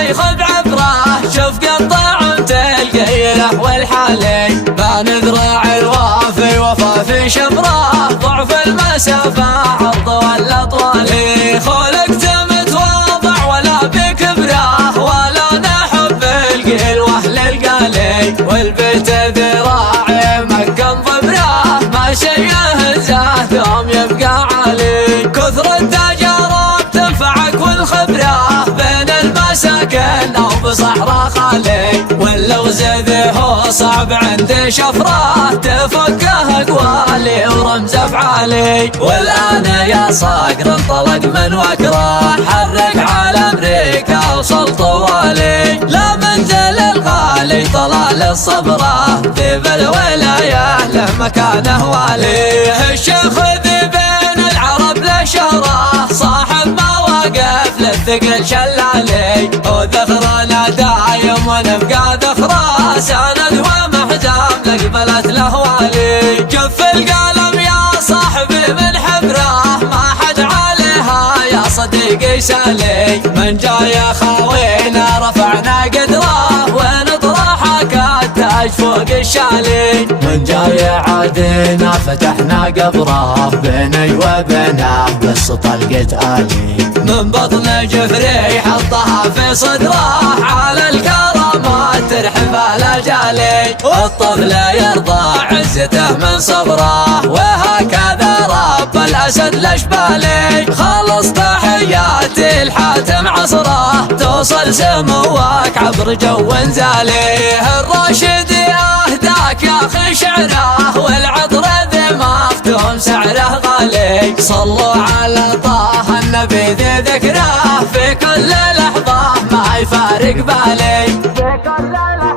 شيخ بعبره، شوف قطعت القيله والحالي، بان ذراع الوافي وفا في شبره، ضعف المسافه عرض ولا طوالي، خلقت متواضع ولا بكبره، ولا نحب القلوه للقالي، والبيت ذراعي مكن ضبره، ما شي يهزه ثوم يبقى عالي، كثر التجارب تنفعك والخبره، بين المساكن او بصحراء خالي، واللغز ذه صعب عندي شفره، تفكه اقوالي ورمز افعالي، والان يا صقر انطلق من وكره، حرك على امريكا وصل طوالي، لا منزل الغالي طلال الصبره، ذي بالولايه له مكانه والي، الشيخ ذي بين العرب له شهره، صاحب مواقف للثقل شلالي، وذخرنا دايم ونبقى ذخره، سند ومحزام لقبلت له والي، جف القلم يا صاحبي من حبره، ما حد عليها يا صديقي سالي، من جاي خاوينا رفعنا قدره، ونطرحك التاج فوق الشالي، من جاي عادنا فتحنا قبره، بيني وبينه بس طلقت آلي، من بطن جفري حطها في صدره، على الكرامات ترحب الاجالي، والطفل يرضى عزته من صبره، وهكذا رب الاسد الاشبالي، خلص تحياتي الحاتم عصره، توصل سموك عبر جو زالي، الراشد اهداك يا اخي شعره، والعطر ذي مختوم سعره غالي، صلوا على طه النبي ذي ذكره، في كل لحظه ما يفارق بالي، في كل لحظة